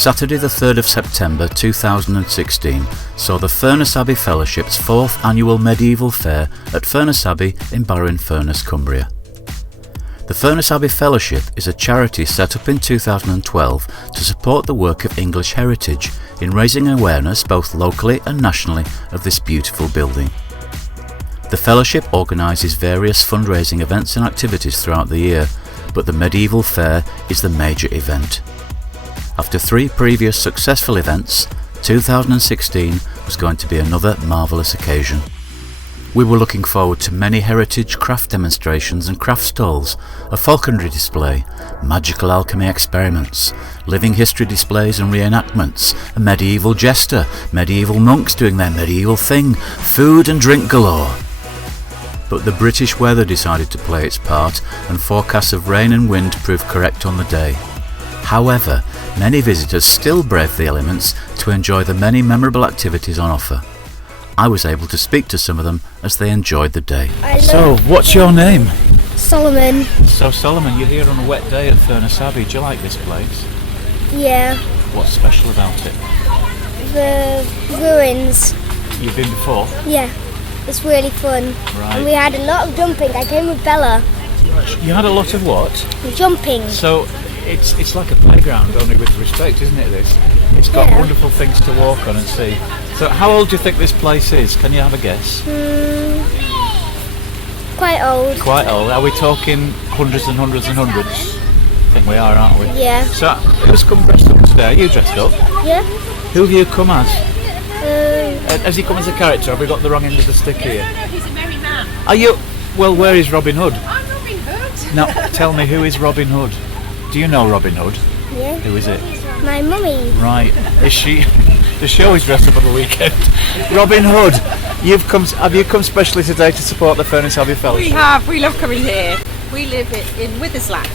Saturday the 3rd of September 2016 saw the Furness Abbey Fellowship's 4th annual medieval fair at Furness Abbey in Barrow in Furness, Cumbria. The Furness Abbey Fellowship is a charity set up in 2012 to support the work of English heritage in raising awareness both locally and nationally of this beautiful building. The Fellowship organises various fundraising events and activities throughout the year, but the medieval fair is the major event. After 3 previous successful events, 2016 was going to be another marvellous occasion. We were looking forward to many heritage craft demonstrations and craft stalls, a falconry display, magical alchemy experiments, living history displays and reenactments, a medieval jester, medieval monks doing their medieval thing, food and drink galore. But the British weather decided to play its part, and forecasts of rain and wind proved correct on the day. However, many visitors still braved the elements to enjoy the many memorable activities on offer. I was able to speak to some of them as they enjoyed the day. So, what's your name? Solomon. So Solomon, you're here on a wet day at Furness Abbey. Do you like this place? Yeah. What's special about it? The ruins. You've been before? Yeah. It's really fun. Right. And we had a lot of jumping. I came with Bella. You had a lot of what? Jumping. So it's like a playground, only with respect, isn't it, this? It's got wonderful things to walk on and see. So how old do you think this place is? Can you have a guess? Quite old. Quite old. Are we talking hundreds and hundreds and hundreds? I think we are, aren't we? Yeah. So who's come dressed up today? Are you dressed up? Yeah. Who have you come as? Has he come as a character? Have we got the wrong end of the stick here? No, he's a merry man. Are you? Well, where is Robin Hood? I'm Robin Hood. Now, tell me, who is Robin Hood? Do you know Robin Hood? Yeah. Who is it? My mummy. Right. Is she? Does she always dress up on the weekend? Robin Hood, have you come specially today to support the Furness Abbey Fellowship? We have. We love coming here. We live in Witherslack.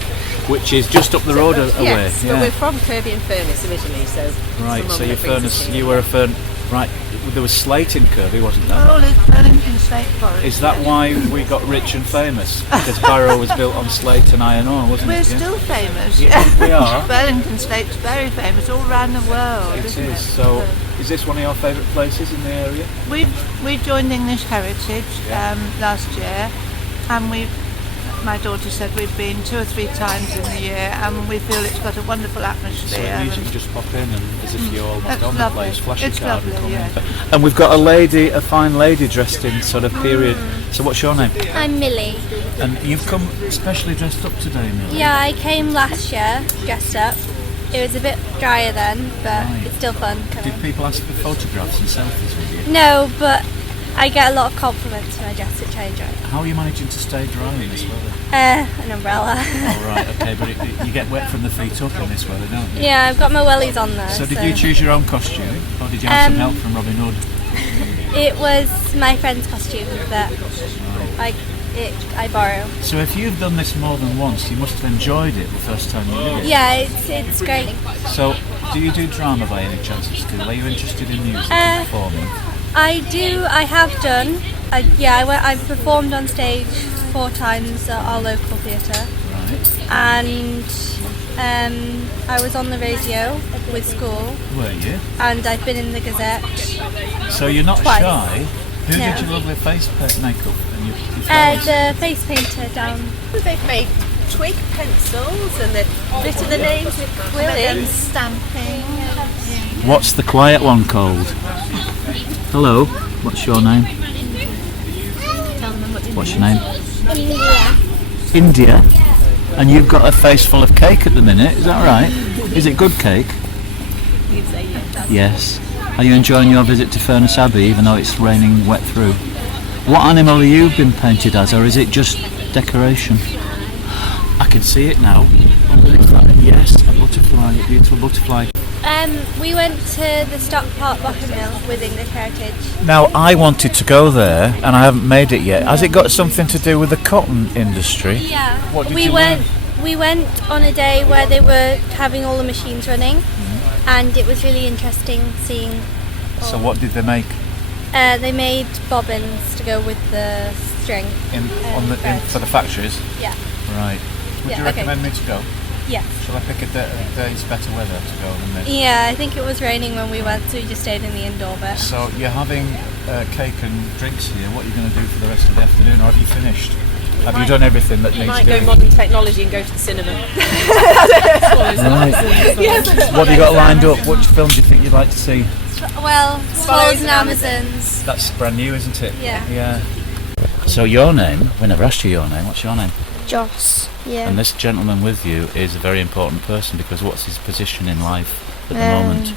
Which is just up the road away. Yes, yeah. but we're from Kirby and Furness originally, so. Right. So you're Furness. You were a Furness. Right. There was slate in Kirby, wasn't there? Oh, there's Burlington Slate Forest. Is that why we got rich and famous? Because Barrow was built on slate and iron ore, wasn't We're it? Yeah? still famous. Yeah, we are. Burlington Slate's very famous all around the world. It isn't is. it? So, is this one of your favourite places in the area? We joined English Heritage last year, and my daughter said we've been 2 or 3 times in the year, and we feel it's got a wonderful atmosphere. So it means you can just pop in and as if you're almost on the place, flash your It's card and lovely, come in. And we've got a fine lady dressed in sort of period. So what's your name? I'm Millie. And you've come specially dressed up today, Millie? Yeah, I came last year dressed up. It was a bit drier then, but Right. it's still fun coming. Did people ask for photographs and selfies with you? No, but I get a lot of compliments when I dress up change right. How are you managing to stay dry in this weather? An umbrella. Oh right, okay, but you get wet from the feet up in this weather, don't you? Yeah, I've got my wellies on there. So did you choose your own costume, or did you have some help from Robin Hood? It was my friend's costume that I borrow. So if you've done this more than once, you must have enjoyed it the first time you did it. Yeah, it's great. So, do you do drama by any chance at school? Are you interested in music and performing? I do. I have done. I performed on stage 4 times at our local theatre, Right. and I was on the radio with school, Were you? and I've been in the Gazette. So you're not Twice. shy? Who No. did your lovely face makeup and your flowers? The face painter down. They've made twig pencils and they've written the names with quilling. Stamping. What's the quiet one called? Hello, what's your name? What's your name? India. India. And you've got a face full of cake at the minute, is that right? Is it good cake? You'd say yes. Yes. Are you enjoying your visit to Furness Abbey even though it's raining wet through? What animal have you been painted as, or is it just decoration? I can see it now. Yes, a butterfly, a beautiful butterfly. We went to the Stock Park Bottom Mill with English Heritage. Now, I wanted to go there and I haven't made it yet. Has it got something to do with the cotton industry? Yeah. What did we you went. learn? We went on a day where they were having all the machines running, and it was really interesting seeing. So what did they make They made bobbins to go with the string. for the factories? Yeah. Right. Would Yeah, you okay. recommend me to go? Yeah. Shall I pick a day's better weather to go than this? Yeah, I think it was raining when we went, so we just stayed in the indoor bit. So you're having cake and drinks here. What are you going to do for the rest of the afternoon, or have you finished? Have you done everything that needs Might doing? go modern technology and go to the cinema. What have you got lined up? Which film do you think you'd like to see? Well, Swallows and Amazons. That's brand new, isn't it? Yeah. Yeah. So your name, we never asked you your name. What's your name? Joss. Yeah. And this gentleman with you is a very important person because what's his position in life at the moment?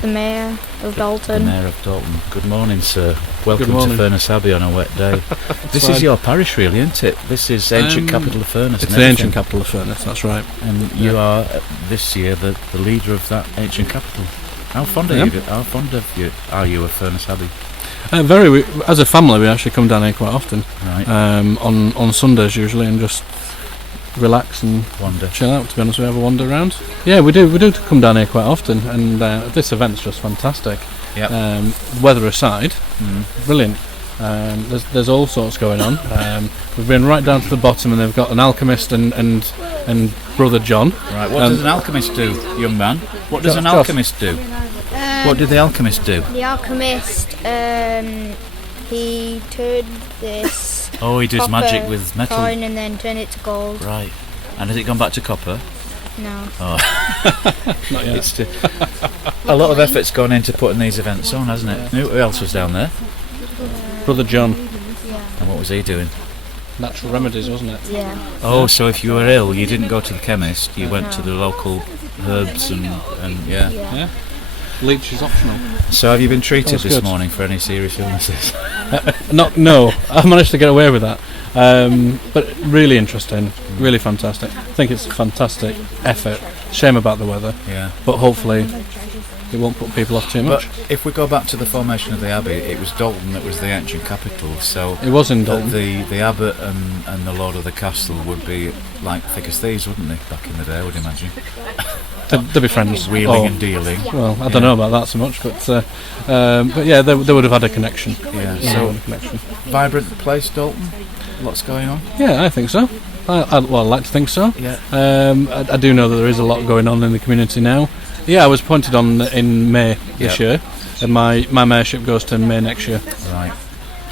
The mayor of Dalton. The Mayor of Dalton. Good morning, sir. Welcome Good morning. to Furness Abbey on a wet day. This is your parish, really, isn't it? This is ancient capital of Furness. It's the ancient capital of Furness, that's right. And you are this year the leader of that ancient capital. How fond are you? How fond of you are you of Furness Abbey? As a family, we actually come down here quite often. Right. On Sundays usually, and just relax and Wander. chill out. To be honest, we have a wander around. Yeah, we do come down here quite often, and this event's just fantastic. Yep. Weather aside, brilliant. There's all sorts going on. We've been right down to the bottom, and they've got an alchemist and brother John. Right. What does an alchemist do, young man? What does an Joss. alchemist do? What did the alchemist do? The alchemist, he turned this Oh, he does copper magic with metal. coin and then turned it to gold. Right. And has it gone back to copper? No. Not yet. It's a lot of effort's gone into putting these events on, hasn't it? Who else was down there? Brother John. And what was he doing? Natural remedies, wasn't it? Yeah. Oh, so if you were ill, you didn't go to the chemist, you went to the local herbs and yeah. Yeah. Leech is optional. So have you been treated That's this good. morning for any serious illnesses? No, I managed to get away with that. But really interesting, really fantastic. I think it's a fantastic effort. Shame about the weather, Yeah. but hopefully it won't put people off too But much. if we go back to the formation of the abbey, it was Dalton that was the ancient capital, so It was in Dalton. the abbot and the lord of the castle would be like thick as thieves, wouldn't they, back in the day, I would imagine? They'd be friends. Wheeling Oh, and dealing. well, I don't know about that so much, but yeah, they would have had a connection. Yeah, So, so vibrant place, Dalton? Lots going on? yeah, I think so. I like to think so. Yeah. I do know that there is a lot going on in the community now. Yeah, I was appointed on in May this year, and my mayorship goes to May next year. Right.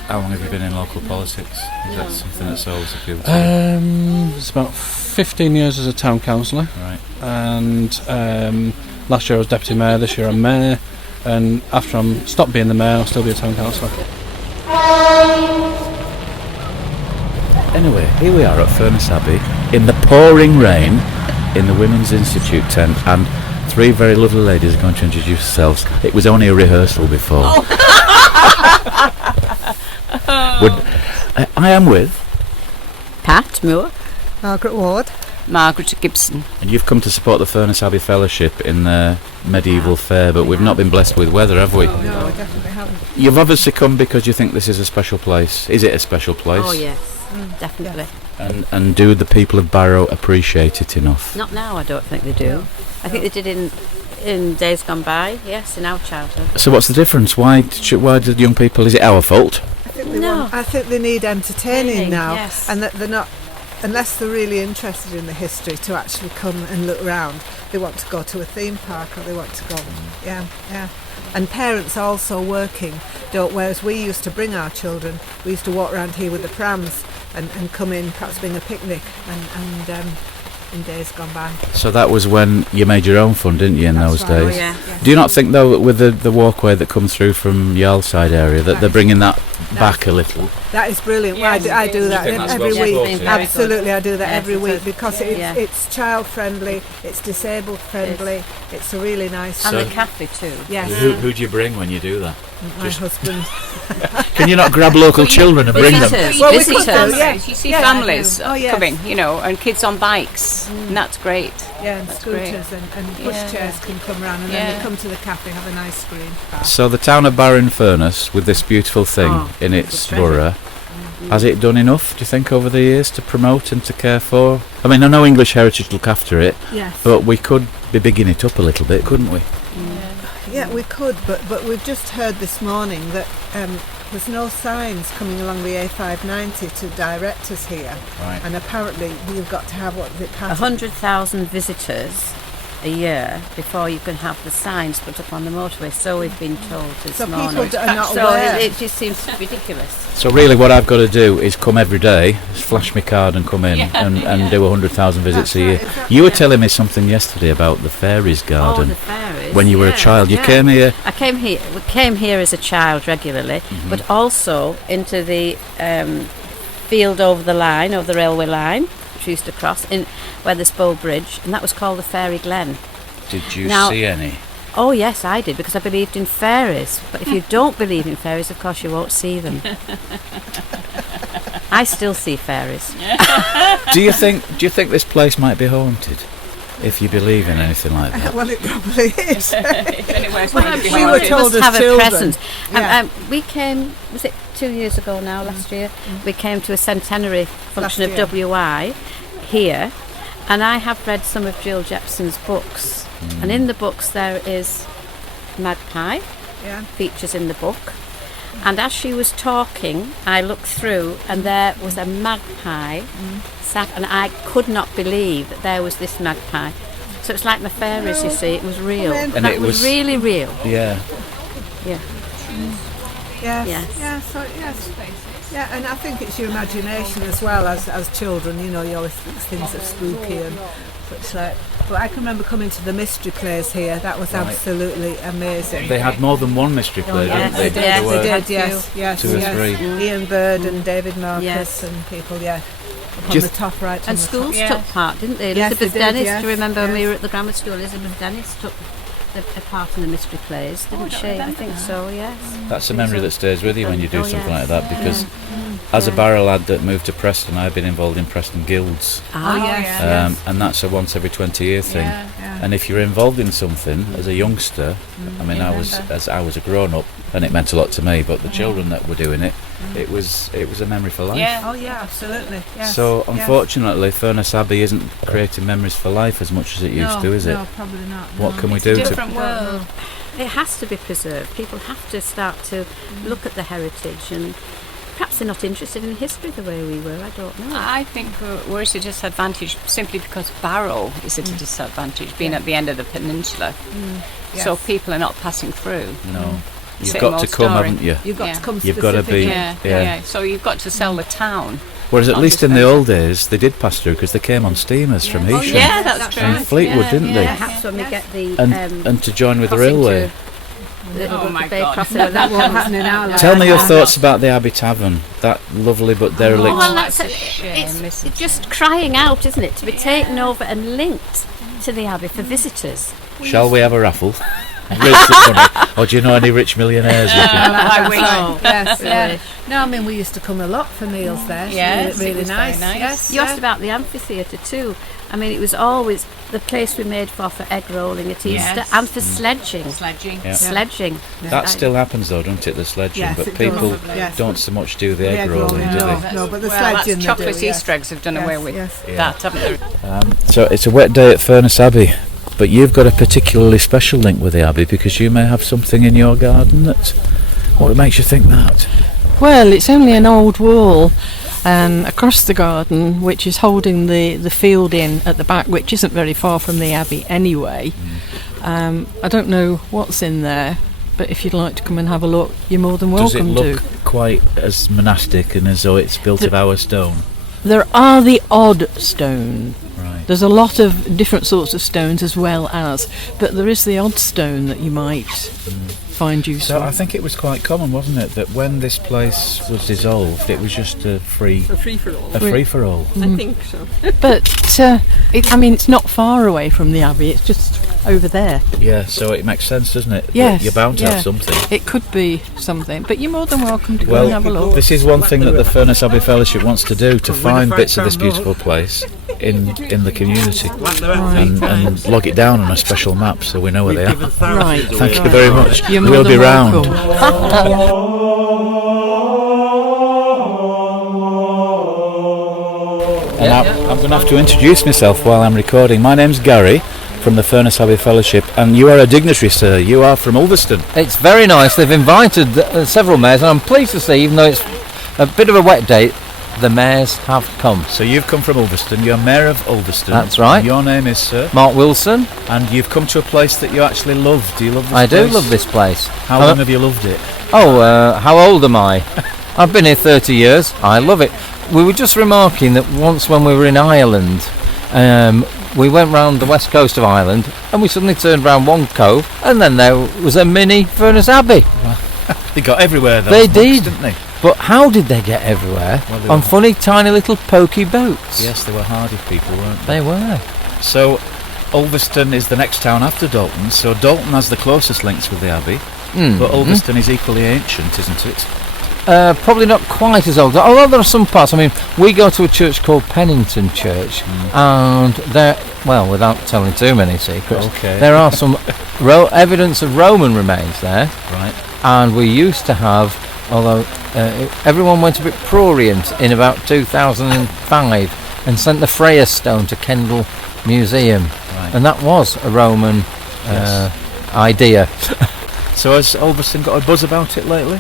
How long have you been in local politics? Is that something that's always appealed to you? It's about 15 years as a town councillor, Right. and last year I was deputy mayor, this year I'm mayor, and after I'm stopped being the mayor, I'll still be a town councillor. Anyway, here we are at Furness Abbey in the pouring rain in the Women's Institute tent, and three very lovely ladies are going to introduce themselves. It was only a rehearsal before. I am with, Pat Moore, Margaret Ward. Margaret Gibson. and you've come to support the Furness Abbey Fellowship in their medieval fair, but we've not been blessed with weather, have we? No, we definitely haven't. You've obviously come because you think this is a special place. Is it a special place? Oh yes, definitely. And do the people of Barrow appreciate it enough? Not now, I don't think they do. I think they did in days gone by. Yes, in our childhood. So what's the difference? Why did young people? Is it our fault? I think they need entertaining now, Yes. and that they're not, unless they're really interested in the history, to actually come and look around. They want to go to a theme park, or they want to go, yeah. And parents are also working, whereas we used to bring our children. We used to walk around here with the prams and come in, perhaps bring a picnic, and in days gone by. So that was when you made your own fun, didn't you, in That's those right. days? Oh, yeah. Do you not think, though, that with the walkway that comes through from Yarlside area, that they're bringing that back a little? That is brilliant. Yes. I do that You think that's every well week. supported? Very Absolutely, I do that Yes, every it week is. because Yeah. it's child friendly, it's disabled friendly, it's a really nice. And So- the cafe too. Yes, Who do you bring when you do that? my husband. Can you not grab local children and bring them? Visitors, Well, we could visitors. do, yeah. You see Yeah, I families do. Oh, yes. coming, and kids on bikes, and that's great. Yeah, and That's scooters great. and Yeah. pushchairs can come round, and then Yeah. they come to the cafe, have a nice screen. So the town of Barrow in Furness, with this beautiful thing Oh, in its a treasure. borough, has it done enough, do you think, over the years to promote and to care for? I mean, I know English Heritage look after it, Yes. but we could be bigging it up a little bit, couldn't we? Yeah, we could, but we've just heard this morning that there's no signs coming along the A590 to direct us here. Right. And apparently you've got to have, what is it, 100,000 visitors a year before you can have the signs put up on the motorway, so we've been told this So morning. people are not So aware. it just seems ridiculous. So really what I've got to do is come every day, flash my card and come in and do 100,000 visits a year. You were telling me something yesterday about the fairies garden. Oh, the fairies. When you were a child, you came here. I came here. We came here as a child regularly, but also into the field over the railway line, which we used to cross in Weatherspool Bridge, and that was called the Fairy Glen. Did you Now- see any? Oh yes, I did, because I believed in fairies. But if you don't believe in fairies, of course you won't see them. I still see fairies. Do you think this place might be haunted? If you believe in anything like that. Well, it probably is. We were told must as have a children. present. Yeah. We came, was it 2 years ago now, last year? We came to a centenary function of Last year. WI here, and I have read some of Jill Jepson's books. And in the books there is Magpie, Yeah. features in the book. And as she was talking, I looked through, and there was a magpie sat, and I could not believe that there was this magpie. So it's like the fairies, you see. It was real. And And that it was was- really real. Yeah. Yeah. Yes. Yes. Yeah, so yes. Yeah, and I think it's your imagination as well as children, you know, you always think things are spooky and such like. But I can remember coming to the mystery plays here. That was absolutely amazing. They had more than one mystery play, yes, didn't they? they did. There were- They Had did, yes, yes, two or yes. three. Ian Bird and David Marcus Yes. and people, yeah. Up Do you on the top right. And on the schools top. took part, didn't they? Yes, Elizabeth they did, Dennis, yes, do you remember when we yes. were at the grammar school? Elizabeth Dennis took a part in the mystery plays, didn't she? I think so, yes. That's a memory that stays with you when you do Oh, something yes. like that, because as a Barrow lad that moved to Preston, I've been involved in Preston Guilds, Ah, yes. and that's a once every 20 year thing. Yeah. And if you're involved in something as a youngster, I mean, I was a grown up, and it meant a lot to me. But the children that were doing it, it was a memory for life. Yeah. Oh yeah, absolutely. Yes. So yes. unfortunately, Furness Abbey isn't creating memories for life as much as it used to, is it? No, probably not. What can we It's do a to? different world. It has to be preserved. People have to start to look at the heritage, and perhaps they're not interested in history the way we were. I don't know. I think we're at a disadvantage simply because Barrow is at a disadvantage, being at the end of the peninsula. So Yes. people are not passing through. No, you've Same got to old come, story. haven't you? You've got Yeah. to come. You've got to be- specifically. Yeah. So you've got to sell the town. Whereas at Not least just in the them. old days, they did pass through because they came on steamers from Heysham Yeah, that's true. and Fleetwood, didn't they? Perhaps when we get the And to join with the crossing railway. to Oh my Bay God. crossing, That won't happen in our life. Tell me your thoughts about the Abbey Tavern, that lovely but derelict. Oh, well, that's That's a shame, it's isn't it? just crying out, isn't it, to be taken over and linked to the Abbey for visitors. Shall we have a raffle? Raise some money. Or do you know any rich millionaires? I wish. Yes, yeah. Really. No, I mean we used to come a lot for meals there. Yes, really, it was very nice. nice. Yes, You asked about the amphitheatre too. I mean, it was always the place we made for egg rolling at Easter Yes. and for sledging. Sledging. Yeah. Sledging. That still happens though, doesn't it, the sledging? Yes, but it people does. Yes. don't so much do the The egg egg rolling, rolling, do no. they? No, but the Well, sledging that's they chocolate do, yes. Easter eggs have done away with Yes. that, haven't they? So it's a wet day at Furness Abbey, but you've got a particularly special link with the Abbey because you may have something in your garden that... What makes you think that? Well, it's only an old wall across the garden which is holding the field in at the back, which isn't very far from the Abbey anyway. I don't know what's in there, but if you'd like to come and have a look, you're more than Does it welcome look to. quite as monastic and as though it's built of our stone? There are the odd stone. Right. There's a lot of different sorts of stones as well as, but there is the odd stone that you might find useful. So I think it was quite common, wasn't it, that when this place was dissolved, it was just a free-for-all. A free-for-all. I think so. But I mean, it's not far away from the Abbey. It's just over there. Yeah, so it makes sense, doesn't it? Yes, You're bound to yeah. have something. It could be something, but you're more than welcome to go Well, and have a look. this is one thing that the Furness Abbey Fellowship wants to do, to find bits of this beautiful place in the community and log it down on a special map so we know where they are. Right. Thank you very much. You're more We'll be than round. And I'm going to have to introduce myself while I'm recording. My name's Gary from the Furness Abbey Fellowship, and you are a dignitary, sir. You are from Ulverston. It's very nice. They've invited several mayors, and I'm pleased to see, even though it's a bit of a wet day, the mayors have come. So you've come from Ulverston. You're Mayor of Ulverston. That's right. Your name is, sir? Mark Wilson. And you've come to a place that you actually love. Do you love this I place? do love this place. How long have you loved it? How old am I? I've been here 30 years. I love it. We were just remarking that once when we were in Ireland, we went round the west coast of Ireland and we suddenly turned round one cove and then there was a mini Furness Abbey. They got everywhere though. They did, didn't they? But how did they get everywhere? Well, on funny tiny little pokey boats. Yes, they were hardy people, weren't they? They were. So Ulverston is the next town after Dalton, so Dalton has the closest links with the Abbey, but Ulverston is equally ancient, isn't it? Probably not quite as old, although there are some parts. I mean, we go to a church called Pennington Church, and there, well, without telling too many secrets, there are some evidence of Roman remains there. Right. And we used to have, although everyone went a bit prurient in about 2005 and sent the Freya stone to Kendal Museum, and that was a Roman idea. So has Ulverston got a buzz about it lately?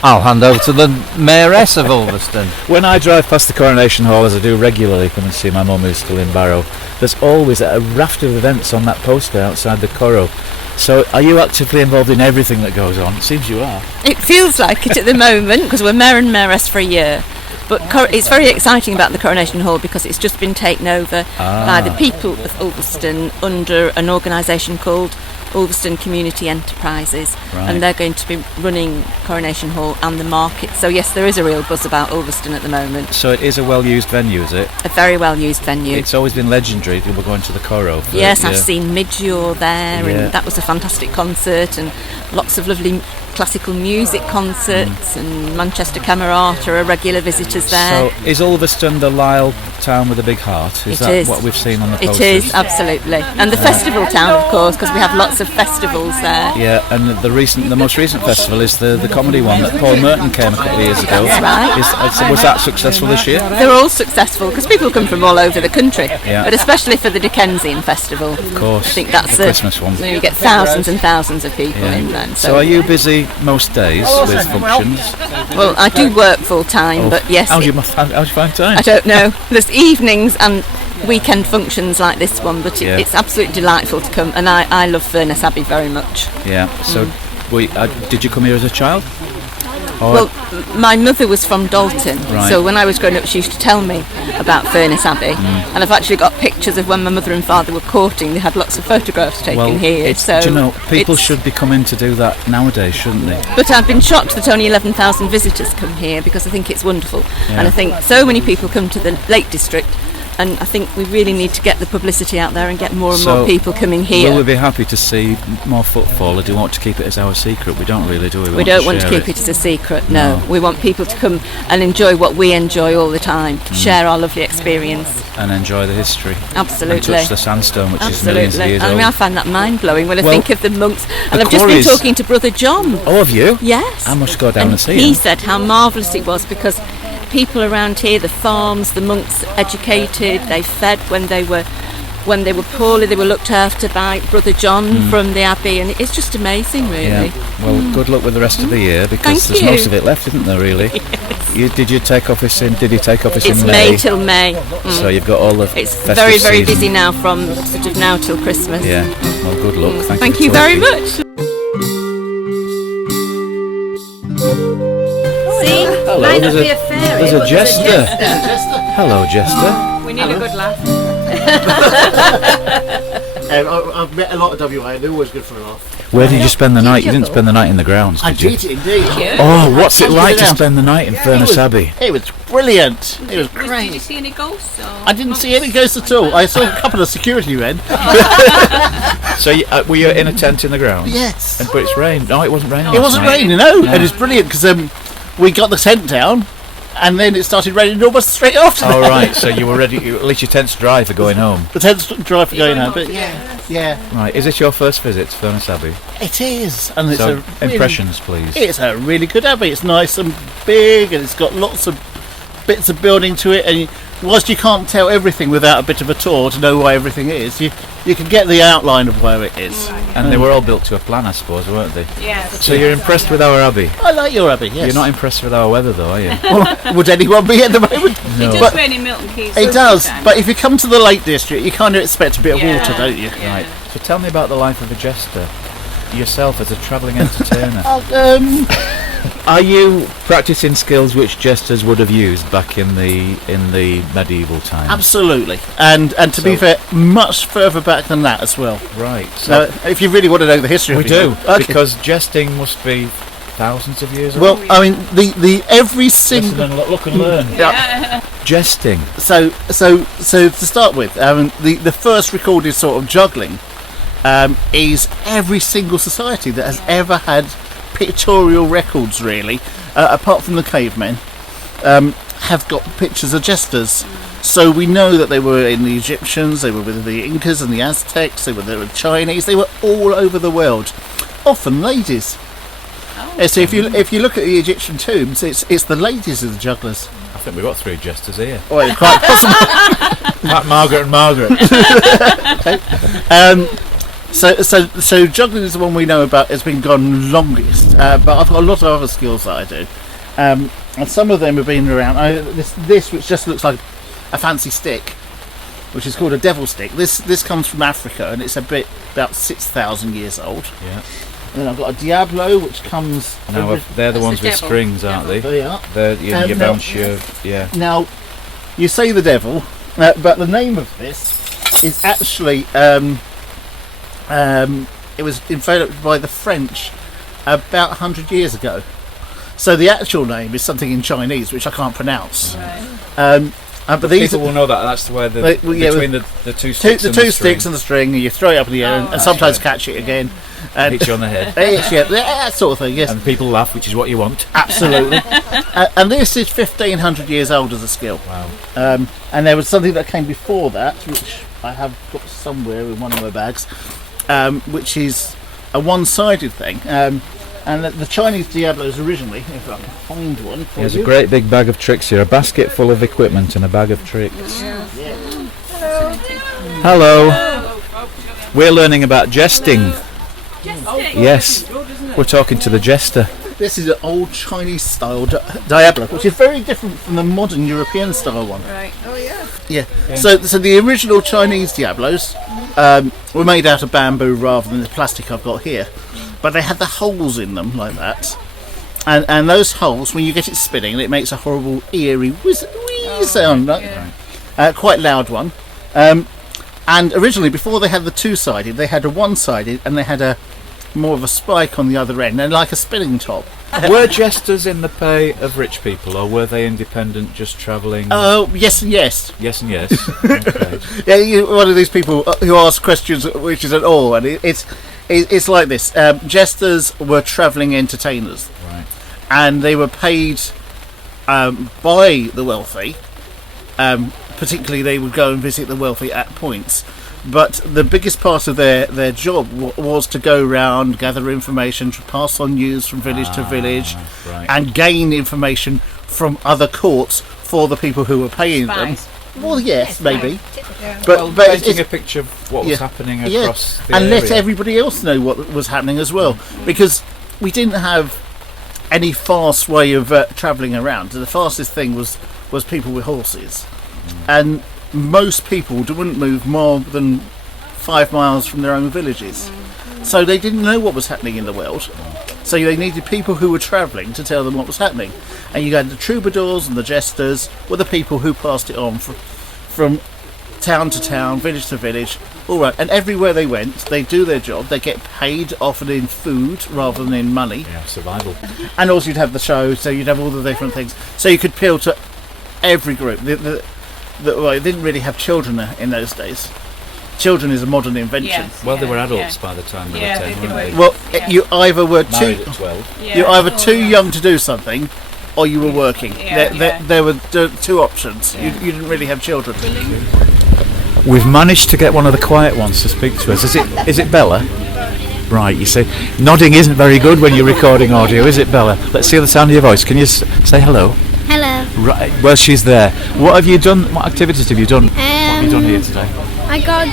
I'll hand over to the Mayoress of Ulverston. When I drive past the Coronation Hall, as I do regularly, come and see my mum who's still in Barrow, there's always a raft of events on that poster outside the Coro. So are you actively involved in everything that goes on? It seems you are. It feels like it at the moment because we're Mayor and Mayoress for a year. But it's very exciting about the Coronation Hall because it's just been taken over by the people of Ulverston under an organisation called Ulverston Community Enterprises, and they're going to be running Coronation Hall and the market. So yes, there is a real buzz about Ulverston at the moment. So it is a well-used venue, is it? A very well-used venue. It's always been legendary. People going to the Coro. Yes, I've seen Midure there, and that was a fantastic concert, and lots of lovely classical music concerts, and Manchester Camerata are regular visitors there. So is Ulverston the Lisle town with a big heart? Is that what we've seen on the posters? It is, absolutely. And the festival town, of course, because we have lots of festivals there. Yeah, and the most recent festival is the comedy one that Paul Merton came a couple of years ago. That's right. Was that successful this year? They're all successful because people come from all over the country, yeah. But especially for the Dickensian festival. Of course, I think that's the Christmas one. You get thousands and thousands of people in then. So are you busy most days with functions? Well, I do work full time, but yes. How do you find time? I don't know. There's evenings and weekend functions like this one, but it's absolutely delightful to come, and I love Furness Abbey very much. Yeah. So, did you come here as a child? Well, my mother was from Dalton, so when I was growing up she used to tell me about Furness Abbey, and I've actually got pictures of when my mother and father were courting. They had lots of photographs taken here. So do you know, people should be coming to do that nowadays, shouldn't they? But I've been shocked that only 11,000 visitors come here because I think it's wonderful, and I think so many people come to the Lake District. And I think we really need to get the publicity out there and get more and more people coming here. Will we be happy to see more footfall, or do you want to keep it as our secret? We don't really, do we? We don't want to keep it as a secret, no. We want people to come and enjoy what we enjoy all the time, share our lovely experience. And enjoy the history. Absolutely. And touch the sandstone, which is millions of years old. I mean, I find that mind-blowing when I think of the monks. And I've just been talking to Brother John. Oh, have you? Yes. I must go down and see him. He said how marvellous it was because people around here, the farms, the monks educated, they fed when they were poorly, they were looked after by Brother John from the Abbey, and it's just amazing, really. Yeah. Well, good luck with the rest of the year, because there's most of it left, isn't there, really? Yes. Did you take office in May? It's May till May. So you've got all the It's very, very busy now from sort of now till Christmas. Yeah. Well, good luck. Thank you very much. Hello, there's a jester. Hello, jester. We need a good laugh. I've met a lot of WA and they're always good for a laugh. Where did you spend the night? You didn't spend the night in the grounds, did you? I did indeed. Oh, what's it like to spend the night in Furness Abbey? It was brilliant. It was great. Did you see any ghosts? I didn't see any ghosts at all. I saw a couple of security men. So were you in a tent in the grounds? Yes. But it's rained. No, it wasn't raining. It wasn't raining, no. And it's brilliant because we got the tent down, and then it started raining almost straight after that. Oh, right, so you were ready, at least your tent's dry for going home. The tent's dry for going home, but yeah. Right, is this your first visit to Furness Abbey? It is. And it's so, impressions, please. It's a really good abbey. It's nice and big, and it's got lots of bits of building to it, and whilst you can't tell everything without a bit of a tour to know why everything is, you you can get the outline of where it is. And they were all built to a plan, I suppose, weren't they? Yes. So you're impressed with our abbey? I like your abbey, yes. You're not impressed with our weather, though, are you? Well, would anyone be at the moment? No. It does rain in Milton Keynes. It does, but if you come to the Lake District, you kind of expect a bit of water, don't you? Right. So tell me about the life of a jester, yourself as a travelling entertainer. Are you practicing skills which jesters would have used back in the medieval times? Absolutely, and to be fair, much further back than that as well. Right. So if you really want to know the history, We of do, it, because jesting must be thousands of years old. Well, I mean, the every single Listen and look and learn. Yeah. Jesting. So to start with, the first recorded sort of juggling is every single society that has ever had pictorial records, really, apart from the cavemen, have got pictures of jesters. So we know that they were in the Egyptians, they were with the Incas and the Aztecs, they were there with Chinese, they were all over the world, often ladies. So if you look at the Egyptian tombs, it's the ladies of the jugglers. I think we've got 3 jesters here. Well, quite possible. Margaret and Margaret. Okay. So juggling is the one we know about has been gone longest, but I've got a lot of other skills that I do, and some of them have been around. This which just looks like a fancy stick, which is called a devil stick. This comes from Africa, and it's about 6,000 years old. Yeah. And then I've got a Diablo, which comes. Now they're the ones with strings, aren't they? They are. You bounce your Now, you say the devil, but the name of this is actually. It was developed by the French about 100 years ago. So the actual name is something in Chinese, which I can't pronounce. Right. But these people will know that. That's where between the two sticks the two sticks and the string, you throw it up in the air and sometimes catch it again. And hit you on the head. That sort of thing, yes. And people laugh, which is what you want. Absolutely. And this is 1,500 years old as a skill. Wow. And there was something that came before that, which I have got somewhere in one of my bags, which is a one-sided thing. And the Chinese Diablos originally, if I can find one for There's you. a great big bag of tricks here, a basket full of equipment and a bag of tricks. Yeah. Hello. We're learning about jesting. Yes, we're talking to the jester. This is an old Chinese style Diablo, which is very different from the modern European style one. Right. Oh yeah. So the original Chinese Diablos were made out of bamboo rather than the plastic I've got here, but they had the holes in them like that, and those holes, when you get it spinning, it makes a horrible eerie wee sound, quite loud one. And originally, before they had the two-sided, they had a one-sided, and they had a more of a spike on the other end, and like a spinning top. Were jesters in the pay of rich people, or were they independent, just travelling? Oh, yes and yes. Yes and yes. Okay. Yeah, you're one of these people who ask questions which is at all, and it's like this. Jesters were travelling entertainers, right, and they were paid by the wealthy. Particularly, they would go and visit the wealthy at points. But the biggest part of their job was to go around, gather information, to pass on news from village to village, right, and gain information from other courts for the people who were paying them. Well, yes, maybe. Yeah. But painting a picture of what was happening across the and area. let everybody else know what was happening as well, because we didn't have any fast way of travelling around. The fastest thing was people with horses, and most people wouldn't move more than 5 miles from their own villages, so they didn't know what was happening in the world. So they needed people who were travelling to tell them what was happening, and you had the troubadours and the jesters were the people who passed it on from town to town, village to village. All right, and everywhere they went, they do their job. They get paid, often in food rather than in money. Yeah, survival. And also you'd have the show, so you'd have all the different things. So you could appeal to every group. Well, they didn't really have children in those days. Children is a modern invention. Yes, well, they were adults by the time they were 10, weren't they? Well, you either were married at 12. You're either too young to do something, or you were working. There were two options. You didn't really have children. We've managed to get one of the quiet ones to speak to us. Is it Bella? Right, you see, nodding isn't very good when you're recording audio, is it, Bella? Let's hear the sound of your voice. Can you say hello? Hello. Right, well, she's there. What have you done? What activities have you done? What have you done here today? I got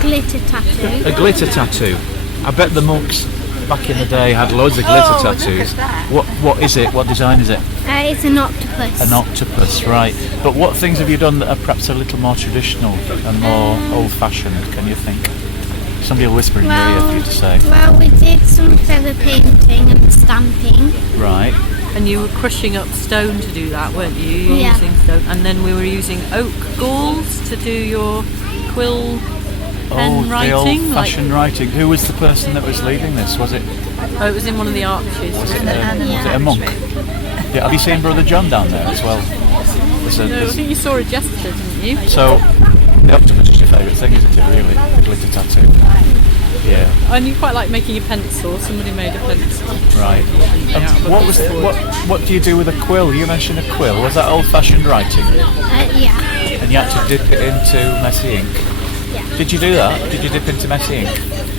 glitter tattoo. A glitter tattoo. I bet the monks back in the day had loads of glitter tattoos. What is it? What design is it? It's an octopus. An octopus, right. But what things have you done that are perhaps a little more traditional and more old-fashioned, can you think? Somebody will whisper in your ear for you to say. Well, we did some feather painting and stamping. Right. And you were crushing up stone to do that, weren't you? You were Yeah. using stone. And then we were using oak galls to do your quill pen writing. The old-fashioned writing. Who was the person that was leading this? Was it? Oh, it was in one of the arches. Was it a monk? Yeah. Have you seen Brother John down there as well? No, I think you saw it yesterday, didn't you? So, the octopus is your favourite thing, isn't it, really? The glitter tattoo. Yeah. And you quite like making a pencil. Somebody made a pencil. Right. What do you do with a quill? You mentioned a quill. Was that old-fashioned writing? Yeah. And you had to dip it into messy ink? Yeah. Did you do that? Did you dip into messy ink?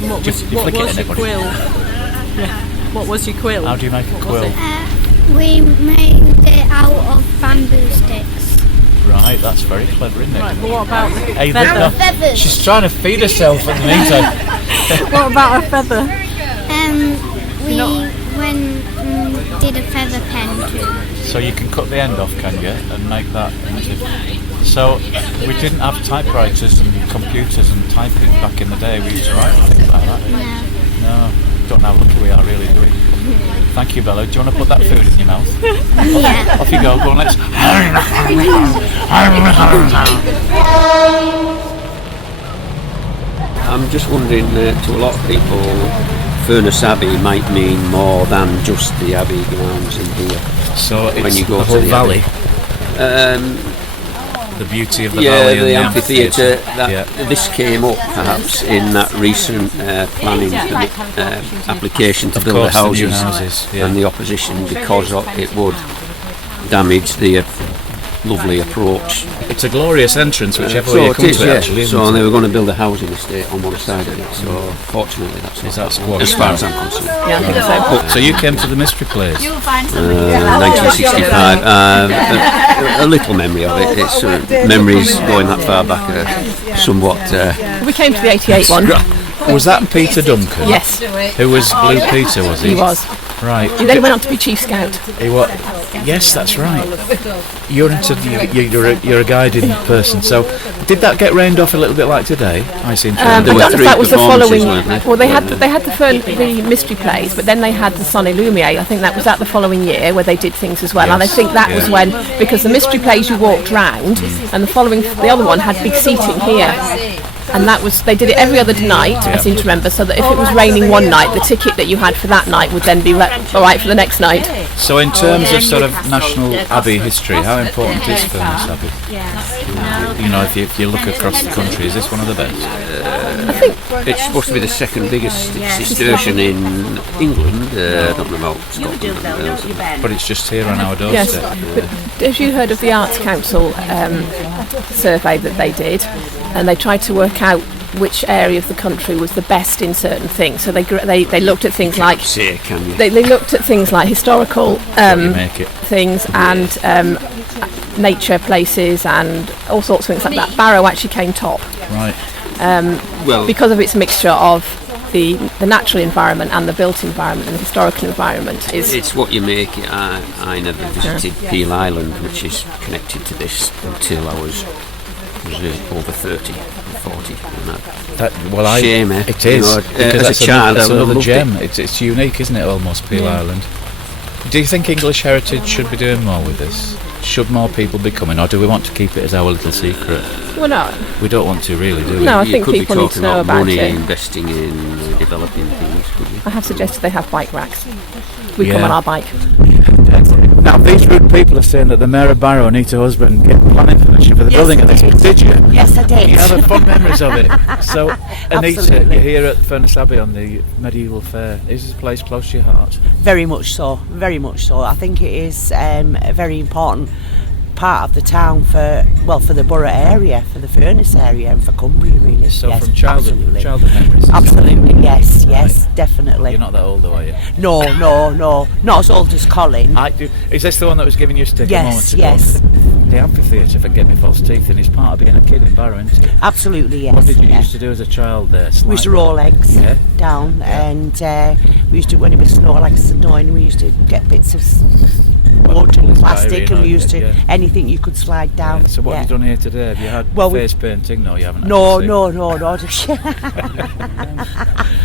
What Did you flick it in your anybody? quill? What was your quill? How do you make a quill? We made it out of bamboo sticks. Right, that's very clever, isn't it? Right, but what about the Hey, feather? Feathers. She's trying to feed herself in the meantime. What about a feather? We did a feather pen too. So you can cut the end off, can you, and make that into... So we didn't have typewriters and computers and typing back in the day. We used to write things like that. No. Don't know how lucky we are, really, do we? Thank you, Bella. Do you want to put that food in your mouth? Yeah. Off you go. Go on, let's... I'm just wondering, to a lot of people, Furness Abbey might mean more than just the Abbey grounds in here. So it's when you go the to whole the valley? Abbey. The beauty of the valley and the amphitheatre. Yeah. This came up perhaps in that recent planning application to Of build the course, the new houses, houses, yeah. and the opposition because it would damage the lovely approach. It's a glorious entrance, whichever way So you it come is, to it, yeah. actually, isn't So it? they were going to build a housing estate on one side of it. So fortunately, that's Is that squash? as far as I'm concerned. Yeah, I think so. So you came to the Mystery Place? 1965. A little memory of it. It's memories going that far back somewhat. We came to the 88 one. Was that Peter Duncan? Yes. Who was Blue Peter, was he? He was. Right. He then went on to be Chief Scout. He was. Yes, that's right. You're a guiding person. So, did that get rained off a little bit like today? I seem to. There were three that was the following. performances, weren't there? Well, they had the mystery plays, but then they had the Sonnet Lumiere. I think that was that the following year where they did things as well. Yes. And I think that was when, because the mystery plays you walked round, and the other one had big seating here. And they did it every other night, I seem to remember, so that if it was raining one night, the ticket that you had for that night would then be all right for the next night. So in terms of sort of national abbey history, how important is Furness Abbey? You know, if you look across the country, is this one of the best? I think it's supposed to be the second biggest Cistercian in England. I don't know about Scotland and Wales. But it's just here on our yes. doorstep. But have you heard of the Arts Council survey that they did? And they tried to work out which area of the country was the best in certain things. So they looked at things like they looked at things like historical things and nature places and all sorts of things like that. Barrow actually came top, right? Because of its mixture of the natural environment and the built environment and the historical environment. It's what you make it. I never visited Peel Island, which is connected to this, until I was over 30 or 40. Shame, eh? It is. Because as a child, it's I another loved gem. it. It's unique, isn't it? Almost Peel Island. Do you think English Heritage should be doing more with this? Should more people be coming, or do we want to keep it as our little secret? Well, no. We don't want to, really, do we? No, I think people need to know about money, it. Investing in developing things. Could you? I have suggested they have bike racks. We come on our bike. Now, these rude people are saying that the Mayor of Barrow, Anita Husband, get planning permission for the building of this. Did you? Yes, I did. You have fond memories of it. So, Anita, Absolutely. you're here at Furness Abbey on the Medieval Fair. Is this place close to your heart? Very much so, very much so. I think it is a very important part of the town for the borough area, for the Furness area, and for Cumbria really. So yes, from childhood memories. Absolutely, yes, definitely. You're not that old though, are you? No, not as old as Colin. Is this the one that was giving you a stick a moment ago? Yes. The amphitheatre, forget me false teeth, and it's part of being a kid in Barrow, isn't it? Absolutely, yes. What did you used to do as a child there? We used to roll eggs down, and we used to, when it was snowing, we used to get bits of wood and plastic, and we used to anything you could slide down. Yeah. So what have you done here today? Have you had face painting? No, you haven't. No.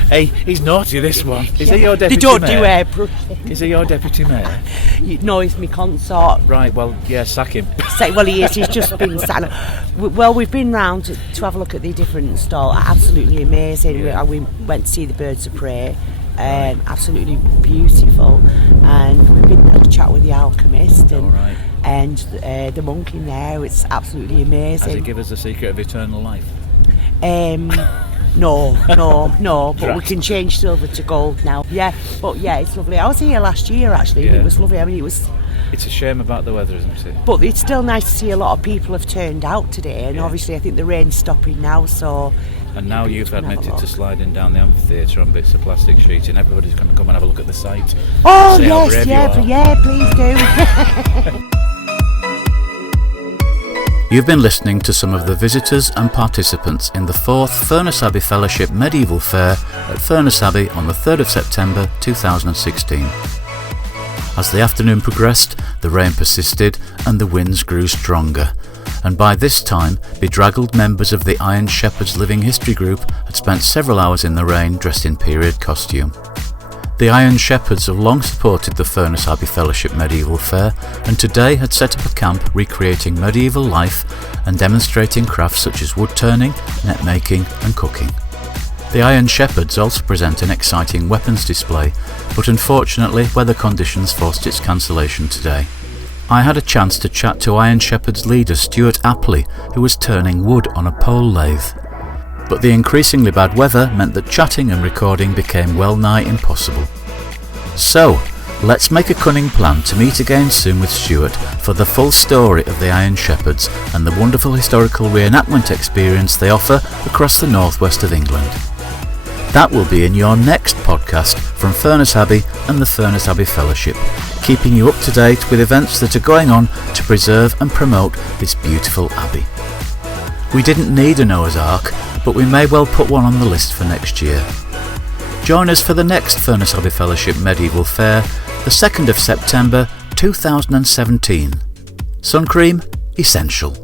Hey, he's naughty, this one. Is he your deputy They don't mayor? do airbrush. Is he your deputy mayor? No, he's my consort. Right, well, yeah, sack him. Well, he is. He's just been sat. Well, we've been round to have a look at the different stalls. Absolutely amazing. Yeah. We went to see the birds of prey. Absolutely beautiful. And we've been had a chat with the alchemist and the monk in there. It's absolutely amazing. Does he give us the secret of eternal life? No, but we can change silver to gold now. Yeah, but yeah, it's lovely. I was here last year actually, and it was lovely. I mean, It's a shame about the weather, isn't it? But it's still nice to see a lot of people have turned out today, and obviously I think the rain's stopping now, so... And now you've admitted to sliding down the amphitheatre on bits of plastic sheeting. Everybody's going to come and have a look at the site. Oh, yes, please do. You've been listening to some of the visitors and participants in the 4th Furness Abbey Fellowship Medieval Fair at Furness Abbey on the 3rd of September 2016. As the afternoon progressed, the rain persisted and the winds grew stronger, and by this time bedraggled members of the Iron Shepherds Living History Group had spent several hours in the rain dressed in period costume. The Iron Shepherds have long supported the Furness Abbey Fellowship Medieval Fair, and today had set up a camp recreating medieval life and demonstrating crafts such as wood turning, net making and cooking. The Iron Shepherds also present an exciting weapons display, but unfortunately weather conditions forced its cancellation today. I had a chance to chat to Iron Shepherds leader Stuart Apley, who was turning wood on a pole lathe. But the increasingly bad weather meant that chatting and recording became well nigh impossible. So, let's make a cunning plan to meet again soon with Stuart for the full story of the Iron Shepherds and the wonderful historical reenactment experience they offer across the northwest of England. That will be in your next podcast from Furness Abbey and the Furness Abbey Fellowship, keeping you up to date with events that are going on to preserve and promote this beautiful abbey. We didn't need a Noah's Ark, but we may well put one on the list for next year. Join us for the next Furness Abbey Fellowship Medieval Fair, the 2nd of September 2017. Sun cream essential.